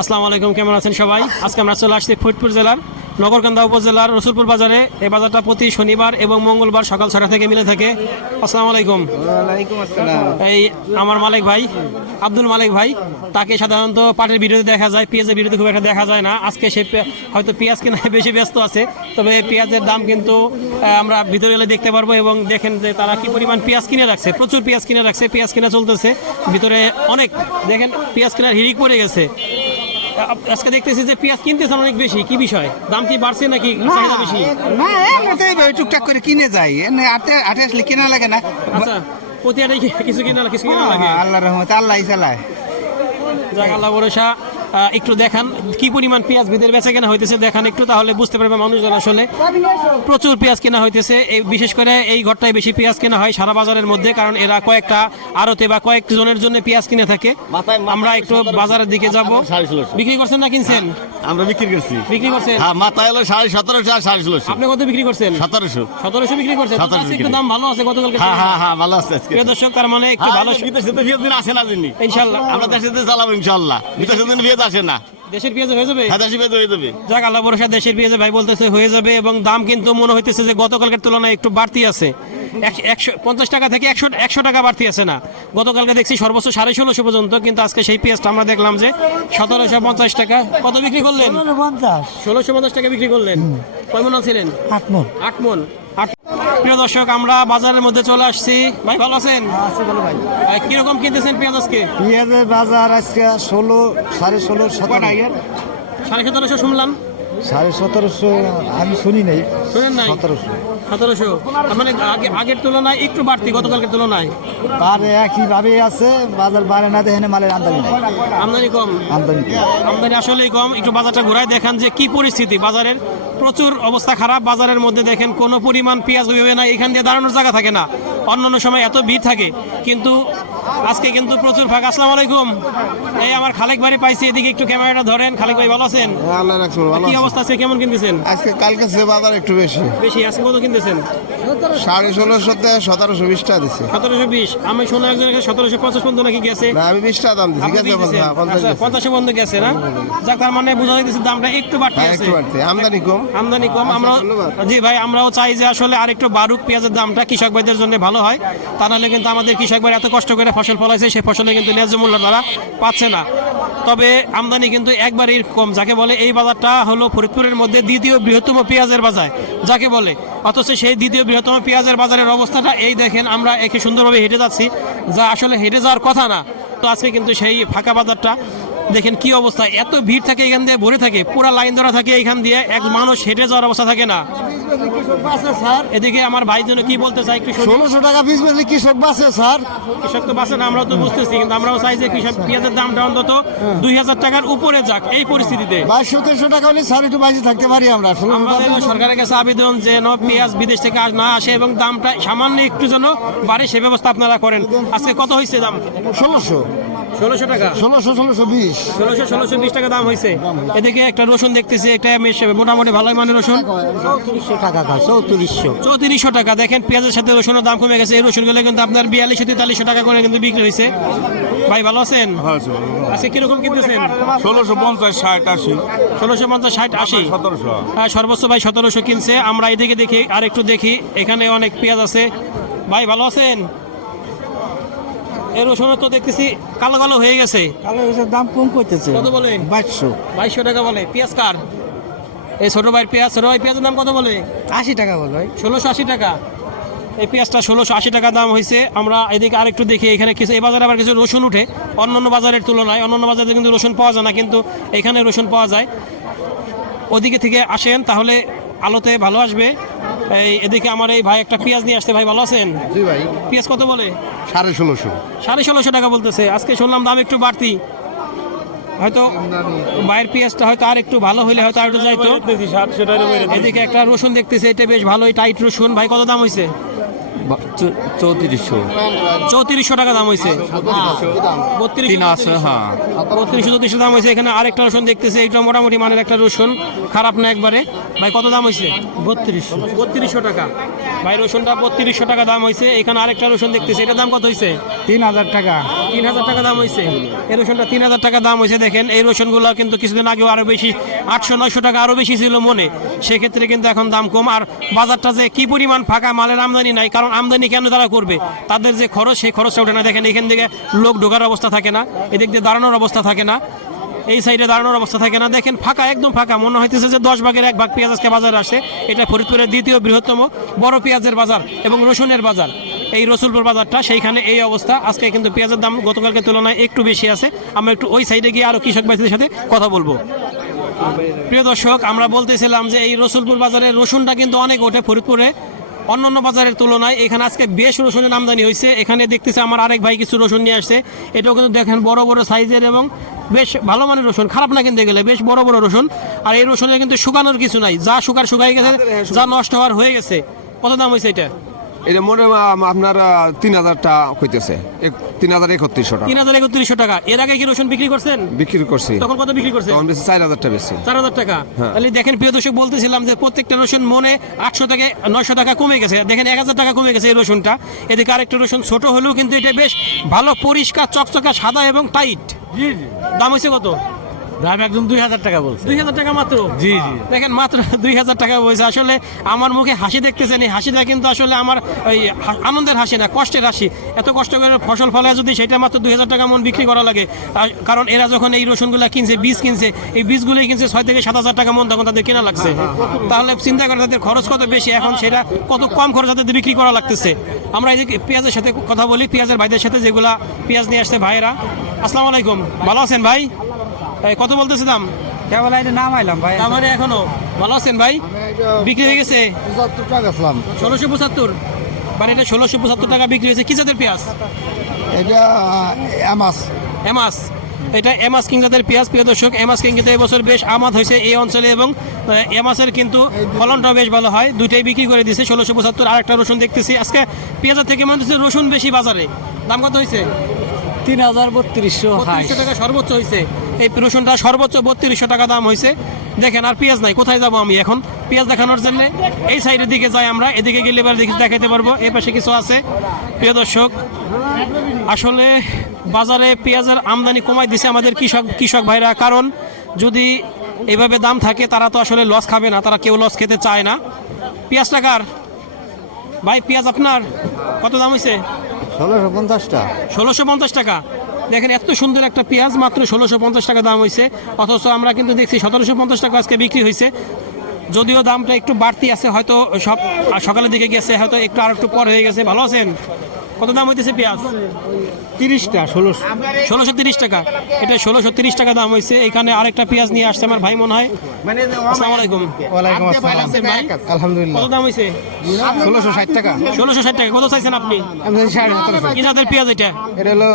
আসসালামু আলাইকুম কেমন আছেন সবাই? আজকে আমরা চলে আসছি ফরিদপুর জেলার নগরকান্দা উপজেলার রসুলপুর বাজারে। এই বাজারটা প্রতি শনিবার এবং মঙ্গলবার সকাল ছটা থেকে মিলে থাকে। আসসালামু আলাইকুম। এই আমার মালিক ভাই আব্দুল মালিক ভাই তাকে সাধারণত পাটের ভিডিওতে দেখা যায় পেঁয়াজের ভিডিওতে খুব একটা দেখা যায় না। আজকে সে হয়তো পেঁয়াজ কেনায় বেশি ব্যস্ত আছে তবে পেঁয়াজের দাম কিন্তু আমরা ভিতরে গেলে দেখতে পারব এবং দেখেন যে তারা কি পরিমাণ পেঁয়াজ কিনে রাখছে প্রচুর পেঁয়াজ কিনে রাখছে পেঁয়াজ কিনা চলতেছে। ভিতরে অনেক দেখেন পেঁয়াজ কেনার হিড়িক পড়ে গেছে। আজকে দেখতেছি যে পেঁয়াজ কিনতেছেন অনেক বেশি কি বিষয়? দাম কি বাড়ছে নাকি চাহিদা বেশি? না আমরা তো টুকটাক করে কিনে যাই আটে আটে আসলে কেনা লাগে না। আচ্ছা প্রতি আটে কিছু কিনা কিছু কিনা লাগে? আল্লাহ রহমতে আল্লাহ চালায়। যাক আল্লাহ ভরসা। একটু দেখান কি পরিমাণ পেঁয়াজ বিদের বেচা কেনা হইতেছে দেখান একটু তাহলে বুঝতে পারবে মানুষজন আসলে। প্রচুর পেঁয়াজ কেনা হইতেছে এই বিশেষ করে এই ঘরটায় বেশি পেঁয়াজ কেনা হয় সারা বাজারের মধ্যে কারণ এরা কয়েকটা আড়তে বা কয়েকজনের জন্য পেঁয়াজ কিনে থাকে। আমরা একটু বাজারের দিকে যাব। বিক্রি করছেন না কিনছেন? আমরা বিক্রি করছি। বিক্রি করছেন? হ্যাঁ মাথায় হলো সাড়ে সতেরোশো আর সাড়ে ষোলোশো। আপনি কত বিক্রি করছেন? সতেরোশো। সতেরোশো বিক্রি করছেন। 1700 আজকে একটু দাম ভালো আছে গতকালকে। হ্যাঁ হ্যাঁ হ্যাঁ ভালো আছে আজকে। প্রিয় দর্শক তার মানে একটু হ্যাঁ, ভালো বিদেশে তো বিয়ের দিন আসে না যিনি ইনশাল্লাহ। আমরা দেশে চালাবো ইনশাল্লাহ। বিদেশে দিন বিয়ে আসে না। দেশের পেঁয়াজ হয়ে যাবে? হ্যাঁ দেশে বিয়ে হয়ে যাবে। যাক আল্লাহ ভরসা দেশের পেঁয়াজে ভাই বলতেছে হয়ে যাবে এবং দাম কিন্তু মনে হইতেছে যে গতকালকের তুলনায় একটু বাড়তি আছে। একশো পঞ্চাশ টাকা থেকে একশো একশো টাকা বাড়তি আছে না। গতকালকে দেখছি সর্বোচ্চ সাড়ে ষোলোশো পর্যন্ত কিন্তু আজকে সেই পেঁয়াজটা আমরা দেখলাম যে সতেরোশো পঞ্চাশ টাকা। কত বিক্রি করলেন? পঞ্চাশ। ষোলোশো পঞ্চাশ টাকা বিক্রি করলেন। কয় মন ছিলেন আট মন। আট মন। প্রিয় দর্শক আমরা বাজারের মধ্যে চলে আসছি। ভাই ভালো আছেন? আছে বলো ভাই। কীরকম কিনতেছেন পেঁয়াজ আজকে পেঁয়াজের বাজার আজকে ষোলো সাড়ে ষোলো সতেরো। সাড়ে সতেরোশো শুনলাম। সাড়ে সতেরোশো আমি শুনি নাই শুনেন নাই? সতেরোশো। সতেরোশো। মানে আগে আগের তুলনায় একটু বাড়তি গতকালকের তুলনায়। তার একইভাবে আছে বাজার বাড়ে না দেখেন মালের আমদানি আমদানি কম? আমদানি আমদানি আসলেই কম। একটু বাজারটা ঘুরায় দেখান যে কি পরিস্থিতি। বাজারের প্রচুর অবস্থা খারাপ। বাজারের মধ্যে দেখেন কোনো পরিমাণ পেঁয়াজ হইবে না এখান দিয়ে দাঁড়ানোর জায়গা থাকে না। অন্যান্য সময় এত ভিড় থাকে কিন্তু আজকে কিন্তু প্রচুর ফাঁকা আসসালাম আলাইকুম। এই আমার খালেক ভাই পাইছি এদিকে একটু ক্যামেরাটা ধরেন। খালেক ভাই ভালো আছেন? আল্লাহ রাখছো ভালো কি অবস্থা আছে? কেমন কিনতেছেন? আজকে কালকে সে বাজার একটু বেশি। বেশি আজকে কত কিনতেছেন? সাড়ে সতেরোশো বিশ টাকা দিছে। সতেরোশো বিশ। আমি শোনা একজন সতেরোশো পঞ্চাশ পর্যন্ত নাকি গেছে? না আমি বিশ টাকা দাম গেছে দিয়েছেন? পঞ্চাশ আচ্ছা, গেছে। না? যাক তার মানে বোঝা যাইতেছে দামটা একটু বাড়তি হ্যাঁ একটু বাড়তে আমদানি কম। আমদানি কম। আমরা জি ভাই আমরাও চাই যে আসলে আরেকটু বারুক পেঁয়াজের দামটা কৃষক ভাইদের জন্য ভালো হয়। তা নাহলে কিন্তু আমাদের কৃষক ভাই এত কষ্ট করে ফসল ফলাইছে সেই ফসলে কিন্তু ন্যায্য মূল্য তারা পাচ্ছে না। তবে আমদানি কিন্তু একবারই কম। যাকে বলে এই বাজারটা হলো ফরিদপুরের মধ্যে দ্বিতীয় বৃহত্তম পেঁয়াজের বাজার। যাকে বলে অথচ সেই দ্বিতীয় বৃহত্তম পেঁয়াজের বাজারের অবস্থাটা এই দেখেন, আমরা একে সুন্দরভাবে হেঁটে যাচ্ছি, যা আসলে হেঁটে যাওয়ার কথা না। তো আজকে কিন্তু সেই ফাঁকা বাজারটা, দেখেন কি অবস্থা, এত ভিড় থাকে এখান দিয়ে, ভরে থাকে, পুরা লাইন ধরা থাকে এখান দিয়ে, এক মানুষ হেঁটে যাওয়ার অবস্থা থাকে না। এদিকে আমার ভাই জন্য কি বলতে চাই শুনি। ষোলোশো টাকা পিস বেশি কৃষক বাসে স্যার। কৃষক তো বাঁচে না আমরাও তো বুঝতেছি কিন্তু আমরাও চাই যে কৃষক পেঁয়াজের দামটা অন্তত দুই হাজার টাকার উপরে যাক এই পরিস্থিতিতে। বাইশশো তেরোশো টাকা হলে স্যার একটু বাইশে থাকতে পারি আমরা। আমাদের সরকারের কাছে আবেদন যে ন পেঁয়াজ বিদেশ থেকে না আসে এবং দামটা সামান্য একটু যেন বাড়ে সে ব্যবস্থা আপনারা করেন। আজকে কত হয়েছে দাম? ষোলোশো। ষোলোশো টাকা। ষোলোশো ষোলোশো বিশ। ষোলোশো ষোলোশো বিশ টাকা দাম হয়েছে এদিকে একটা রসুন দেখতেছি একটা মোটামুটি ভালোই মানের রসুন। চৌত্রিশশো টাকা খায় চৌত্রিশশো। চৌত্রিশশো টাকা। দেখেন পেঁয়াজের সাথে রসুনের দাম কমে গেছে। এই রসুনগুলো কিন্তু আপনার বিয়াল্লিশশো তেতাল্লিশশো টাকা করে কিন্তু বিক্রি হয়েছে ভাই ভালো আছেন? কীরকম কিনতেছেন? ষোলোশো পঞ্চাশ ষাট আশি। ষোলোশো পঞ্চাশ ষাট আশি। সতেরোশো। হ্যাঁ সর্বোচ্চ ভাই সতেরোশো কিনছে। আমরা এদিকে দেখি আর একটু দেখি। এখানে অনেক পেঁয়াজ আছে। ভাই ভালো আছেন? এই রসুন তো দেখতেছি কালো কালো হয়ে গেছে। কালো এসব দাম কম করতেছে। কত বলে? বাইশশো। বাইশশো টাকা বলে। পেঁয়াজ কার? এই ছোট ভাই পেঁয়াজ ছোট ভাই পেঁয়াজের দাম কত বলে? আশি টাকা বল ভাই। ষোলোশো আশি টাকা। এই পেঁয়াজটা ষোলোশো আশি টাকা দাম হয়েছে আমরা এদিকে আরেকটু দেখি এখানে কিছু এই বাজারে আবার কিছু রসুন উঠে। অন্যান্য বাজারের তুলনায় অন্যান্য বাজারে কিন্তু রসুন পাওয়া যায় না কিন্তু এখানে রসুন পাওয়া যায়। ওদিকে থেকে আসেন তাহলে আলোতে ভালো আসবে। এই এদিকে আমার এই ভাই একটা পেঁয়াজ নিয়ে আসতে ভাই ভালো আছেন? জি ভাই। পেঁয়াজ কত বলে? সাড়ে ষোলোশো। সাড়ে ষোলোশো টাকা বলতেছে। আজকে শুনলাম দাম একটু বাড়তি। হয়তো বাইরের পেঁয়াজটা হয়তো আর একটু ভালো হইলে হয়তো আর একটু যাইতো। এদিকে একটা রসুন দেখতেছে এটা বেশ ভালোই টাইট রসুন। ভাই কত দাম হয়েছে চৌত্রিশশো। চৌত্রিশশো টাকা দাম হয়েছে হ্যাঁ। বত্রিশশো চৌত্রিশশো দাম হয়েছে এখানে আরেকটা রসুন দেখতেছি। এটা মোটামুটি মানের একটা রসুন। খারাপ না একবারে। ভাই কত দাম হয়েছে বত্রিশশো। বত্রিশশো টাকা। ভাই রসুনটা বত্রিশশো টাকা দাম হয়েছে এখানে আরেকটা রসুন দেখতেছি। এটার দাম কত হয়েছে তিন হাজার টাকা। তিন হাজার টাকা দাম হয়েছে এই রসুনটা তিন হাজার টাকা দাম হয়েছে দেখেন এই রসুনগুলো কিন্তু কিছুদিন আগেও আরও বেশি আটশো নয়শো টাকা আরও বেশি ছিল মনে। সেক্ষেত্রে কিন্তু এখন দাম কম। আর বাজারটা যে কি পরিমাণ ফাঁকা মালের আমদানি নাই। কারণ আমদানি কেন তারা করবে? তাদের যে খরচ, সেই খরচটা ওঠে না। দেখেন এখান থেকে লোক ঢোকার অবস্থা থাকে না, এদিক দিয়ে দাঁড়ানোর অবস্থা থাকে না, এই সাইডে দাঁড়ানোর অবস্থা থাকে না। দেখেন ফাঁকা, একদম ফাঁকা। মনে হইতেছে যে দশ ভাগের এক ভাগ পেঁয়াজ আজকে বাজারে আসে। এটা ফরিদপুরের দ্বিতীয় বৃহত্তম বড় পেঁয়াজের বাজার এবং রসুনের বাজার। এই রসুলপুর বাজারটা, সেইখানে এই অবস্থা। আজকে কিন্তু পেঁয়াজের দাম গতকালকে তুলনায় একটু বেশি আছে। আমরা একটু ওই সাইডে গিয়ে আরও কৃষক ভাইদের সাথে কথা বলব। প্রিয় দর্শক, আমরা বলতেছিলাম যে এই রসুলপুর বাজারে রসুনটা কিন্তু অনেক ওঠে। ফরিদপুরে অন্যান্য বাজারের তুলনায় এখানে আজকে বেশ রসুনের আমদানি হয়েছে। এখানে দেখতেছে আমার আরেক ভাই কিছু রসুন নিয়ে আসছে। এটাও কিন্তু দেখেন বড় বড় সাইজের এবং বেশ ভালো মানের রসুন। খারাপ না কিনতে গেলে বেশ বড় বড় রসুন। আর এই রসুনে কিন্তু শুকানোর কিছু নাই। যা শুকার শুকাই গেছে যা নষ্ট হওয়ার হয়ে গেছে। কত দাম হয়েছে এটা? এটা মনে আপনার তিন হাজারটা হইতেছে। তিন হাজার একত্রিশশো টাকা। তিন হাজার একত্রিশশো টাকা। এর আগে কি রসুন বিক্রি করছেন? বিক্রি করছি। তখন কত বিক্রি করছেন? তখন বেশি চার হাজারটা বেশি। চার হাজার টাকা। হ্যাঁ। তাহলে দেখেন প্রিয় দর্শক বলতেছিলাম যে প্রত্যেকটা রসুন মনে আটশো থেকে নয়শো টাকা কমে গেছে। দেখেন এক হাজার টাকা কমে গেছে এই রসুনটা। এদিকে আরেকটা রসুন ছোট হলেও কিন্তু এটা বেশ ভালো পরিষ্কার চকচকা সাদা এবং টাইট। দাম হয়েছে কত? দাম একদম দুই হাজার টাকা বলছে। দুই হাজার টাকা মাত্র? জি জি। দেখেন মাত্র দুই হাজার টাকা বলছে। আসলে আমার মুখে হাসি দেখতেছেন এই হাসিটা কিন্তু আসলে আমার ওই আনন্দের হাসি না কষ্টের হাসি। এত কষ্ট করে ফসল ফলে যদি সেটা মাত্র দুই হাজার টাকা মন বিক্রি করা লাগে কারণ এরা যখন এই রসুনগুলা কিনছে বীজ কিনছে এই বীজগুলোই কিনছে ছয় থেকে সাত হাজার টাকা মন তখন তাদের কেনা লাগছে। তাহলে চিন্তা করে তাদের খরচ কত বেশি? এখন সেটা কত কম খরচ তাদের বিক্রি করা লাগতেছে? আমরা এই যে পেঁয়াজের সাথে কথা বলি পেঁয়াজের ভাইদের সাথে যেগুলা পেঁয়াজ নিয়ে আসছে ভাইয়েরা। আসসালামু আলাইকুম। ভালো আছেন ভাই? কত বলতেছে দাম? কেবল এটা নাম আইলাম ভাই। আমারে এখনও। ভালো আছেন ভাই? বিক্রি হয়ে গেছে? পঁচাত্তর টাকা গেছিলাম ষোলোশো পঁচাত্তর? মানে এটা ষোলোশো পঁচাত্তর টাকা বিক্রি হয়েছে। কি জাতের পেঁয়াজ? এটা এমাস। এমাস। এটা এমাস কিং জাতের পেঁয়াজ প্রিয় দর্শক। এমাস কিং কিন্তু এবছর বেশ আমাদ হয়েছে এই অঞ্চলে এবং এমাসের কিন্তু ফলনটাও বেশ ভালো হয়। দুইটাই বিক্রি করে দিয়েছে ষোলোশো পঁচাত্তর। আর একটা রসুন দেখতেছি। আজকে পেঁয়াজের থেকে মনে হচ্ছে রসুন বেশি বাজারে। দাম কত হয়েছে? তিন হাজার বত্রিশশো বত্রিশশো টাকা সর্বোচ্চ হয়েছে। এই রসুনটা সর্বোচ্চ বত্রিশশো টাকা দাম হয়েছে দেখেন আর পেঁয়াজ নাই কোথায় যাব আমি এখন? পেঁয়াজ দেখানোর জন্য এই সাইডের দিকে যাই আমরা এদিকে গেলে এবার দেখি দেখাতে পারব। এই পাশে কিছু আছে। প্রিয় দর্শক আসলে বাজারে পেঁয়াজের আমদানি কমাই দিছে আমাদের কৃষক কৃষক ভাইরা। কারণ যদি এভাবে দাম থাকে তারা তো আসলে লস খাবে না তারা কেউ লস খেতে চায় না। পেঁয়াজ টাকার ভাই পেঁয়াজ আপনার? কত দাম হয়েছে ষোলোশো পঞ্চাশটা। ষোলোশো পঞ্চাশ টাকা। দেখেন, এত সুন্দর একটা পেঁয়াজ মাত্র ষোলোশো পঞ্চাশ টাকা দাম হয়েছে অথচ আমরা কিন্তু দেখছি সতেরোশো পঞ্চাশ টাকা আজকে বিক্রি হয়েছে যদিও দামটা একটু বাড়তি আছে হয়তো সব সকালের দিকে গেছে হয়তো একটু আর একটু পর হয়ে গেছে। ভালো আছেন? কত দাম হইতেছে পেঁয়াজ? তিরিশটা ষোলোশো। ষোলোশো তিরিশ টাকা। এটা ষোলোশো তিরিশ টাকা দাম হয়েছে এখানে আরেকটা পেঁয়াজ নিয়ে আসছে আমার ভাই মনে হয়। আসসালামু আলাইকুম। ওয়ালাইকুম আসসালাম। আলহামদুলিল্লাহ। কত দাম হয়েছে ষোলোশো ষাট টাকা। ষোলোশো ষাট টাকা। কত চাইছেন আপনি? কি জাতের পেঁয়াজ এটা? এটা হলো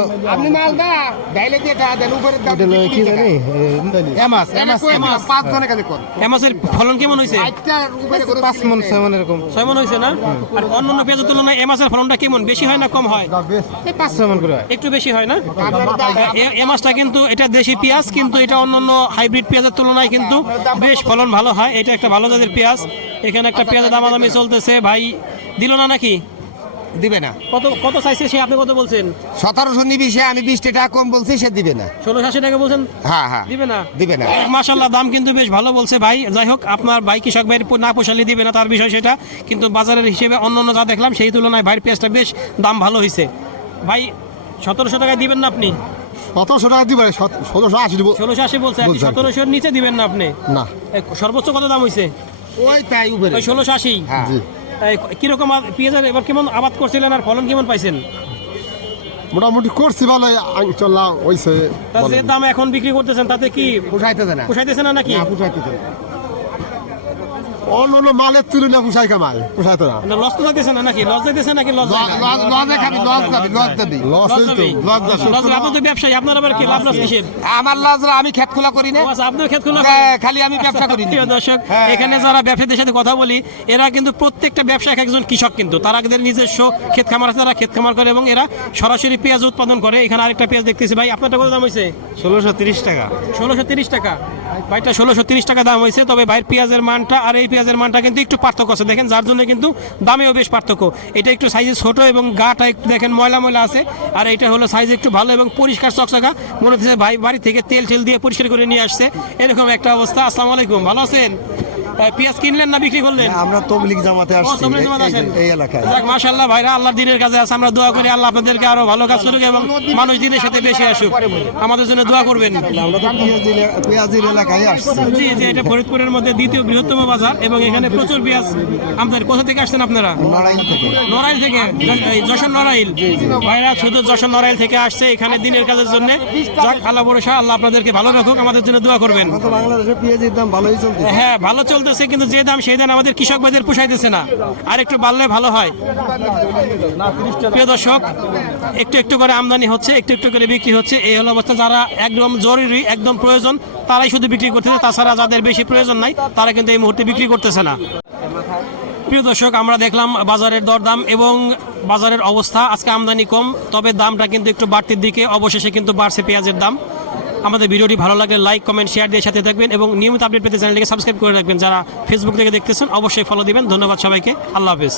এটা হলো কি জানি? এমাস এমাস এমাস এমাসের ফলন কেমন হয়েছে পাঁচ মন ছয় মন এরকম ছয় মন হয়েছে না? আর অন্যান্য পেঁয়াজের তুলনায় এ মাসের ফলনটা কেমন? বেশি হয় না কম হয়? পাঁচ ছয় মন করে হয়। একটু বেশি হয় না? এ- কিন্তু এটা দেশি পেঁয়াজ কিন্তু এটা অন্যান্য হাইব্রিড পেঁয়াজের তুলনায় কিন্তু বেশ ফলন ভালো হয়। এটা একটা ভালো জাতের পেঁয়াজ। এখানে একটা পেঁয়াজের দামাদামি চলতেছে। ভাই দিল না নাকি? দিবে না। কত কত চাইছে সে আপনি কত বলছেন? সতেরোশো নিবি সে আমি বিশ টাকা কম বলছি সে দিবে না। ষোলোশো আশি টাকা বলছেন? হ্যাঁ হ্যাঁ। দিবে না? দিবে না। মাশাল্লাহ দাম কিন্তু বেশ ভালো বলছে ভাই। যাই হোক আপনার ভাই কৃষক ভাইয়ের না পোষালে দিবে না তার বিষয় সেটা। কিন্তু বাজারের হিসেবে অন্য অন্য যা দেখলাম সেই তুলনায় ভাইয়ের পেঁয়াজটা বেশ দাম ভালো হয়েছে ভাই সতেরোশো টাকায় দিবেন না আপনি? সতেরোশো টাকা দিবে ষোলোশো আশি ষোলোশো আশি বলছে বলছে সতেরোশোর নিচে দিবেন না আপনি? না। সর্বোচ্চ কত দাম হয়েছে ওই তাই উপরে। ওই ষোলোশো আশি। হ্যাঁ। জি। কীরকম পেঁয়াজের এবার কেমন আবাদ করছিলেন আর ফলন কেমন পাইছেন? মোটামুটি করছি ভালো ওইসে তা যে দাম এখন বিক্রি করতেছেন তাতে কি পোষাইতেছে না। পোষাইতেছে না নাকি? পোষাইতেছে না। অন্য অন্য মালের তুলনায় পোষায় পোষায় তো না। লস তো যাইতেছে না নাকি? লস যাইতেছে নাকি? লস লজে খাবি লজ যাবি লজ যাবি লসই তো লজ যাবি আপনার তো ব্যবসায়ী আপনার আবার কি লাভ লস কিসের? আমার লাজরা আমি খেত খোলা করি না। আপনার ক্ষেত খোলা খালি আমি ব্যবসা করি প্রিয় দর্শক এখানে যারা ব্যবসায়ীদের সাথে কথা বলি এরা কিন্তু প্রত্যেকটা ব্যবসা এক একজন কৃষক কিন্তু। তারা এদের নিজস্ব ক্ষেত খামার আছে তারা ক্ষেত খামার করে এবং এরা সরাসরি পেঁয়াজ উৎপাদন করে। এখানে আরেকটা পেঁয়াজ দেখতেছি ভাই আপনারটা কত দাম হয়েছে? ষোলোশো তিরিশ টাকা। ষোলোশো তিরিশ টাকা। ভাইটা ষোলোশো তিরিশ টাকা দাম হয়েছে তবে ভাইয়ের পেঁয়াজের মানটা আর এই পেঁয়াজের মানটা কিন্তু একটু পার্থক্য আছে। দেখেন, যার জন্য কিন্তু দামেও বেশ পার্থক্য। এটা একটু সাইজে ছোট এবং গাটা একটু দেখেন ময়লা ময়লা আছে। আর এটা হলো সাইজ একটু ভালো এবং পরিষ্কার চকচকা। মনে হচ্ছে ভাই বাড়ি থেকে তেল টেল দিয়ে পরিষ্কার করে নিয়ে আসছে। এরকম একটা অবস্থা। আসসালামু আলাইকুম। ভালো আছেন? পেঁয়াজ কিনলেন না বিক্রি করলেন? আমরা তবলিক জামাতে আসছি। এই- এলাকায়। মাশাআল্লাহ ভাইরা আল্লাহর দিনের কাছে আছে। আমরা দোয়া করি আল্লাহ আপনাদেরকে আরও ভালো কাজ করুক এবং মানুষ দিনের সাথে বেশি আসুক। আমাদের জন্য দোয়া করবেন। আমরা তো পেঁয়াজির এলাকায় আসছি। জি জি এটা ফরিদপুরের মধ্যে দ্বিতীয় বৃহত্তম বাজার এবং এখানে প্রচুর পেঁয়াজ আমাদের কোথা থেকে আসছেন আপনারা? নারায়ণ থেকে। নড়াইল থেকে? যশোর নড়াইল ভাইরা শুধু যশোর নড়াইল থেকে আসছে এখানে দিনের কাজের জন্য। যাক আল্লাহ আল্লাহ আপনাদেরকে ভালো রাখুক আমাদের জন্য দোয়া করবেন। বাংলাদেশে পেঁয়াজির দাম ভালোই চলছে হ্যাঁ ভালো চলতেছে কিন্তু যে দাম, সেই দাম আমাদের কৃষক ভাইদের পোষাইতেছে না। আর একটু বাড়লে ভালো হয়। প্রিয় দর্শক, একটু একটু করে আমদানি হচ্ছে, একটু একটু করে বিক্রি হচ্ছে। এই হলো অবস্থা। যারা একদম জরুরি, একদম প্রয়োজন, তারাই শুধু বিক্রি করতেছে। তাছাড়া যাদের বেশি প্রয়োজন নাই, তারা কিন্তু এই মুহূর্তে বিক্রি করতেছে না। প্রিয় দর্শক, আমরা দেখলাম বাজারের দরদাম এবং বাজারের অবস্থা। আজকে আমদানি কম, তবে দামটা কিন্তু একটু বাড়তির দিকে, অবশেষে কিন্তু বাড়ছে পেঁয়াজের দাম। আমাদের ভিডিওটি ভালো লাগলে লাইক কমেন্ট শেয়ার দিয়ে সাথে থাকবেন এবং নিয়মিত আপডেট পেতে চ্যানেলটিকে সাবস্ক্রাইব করে রাখবেন। যারা ফেসবুক থেকে দেখতেছেন, অবশ্যই ফলো দিবেন। ধন্যবাদ সবাইকে। আল্লাহ হাফেজ।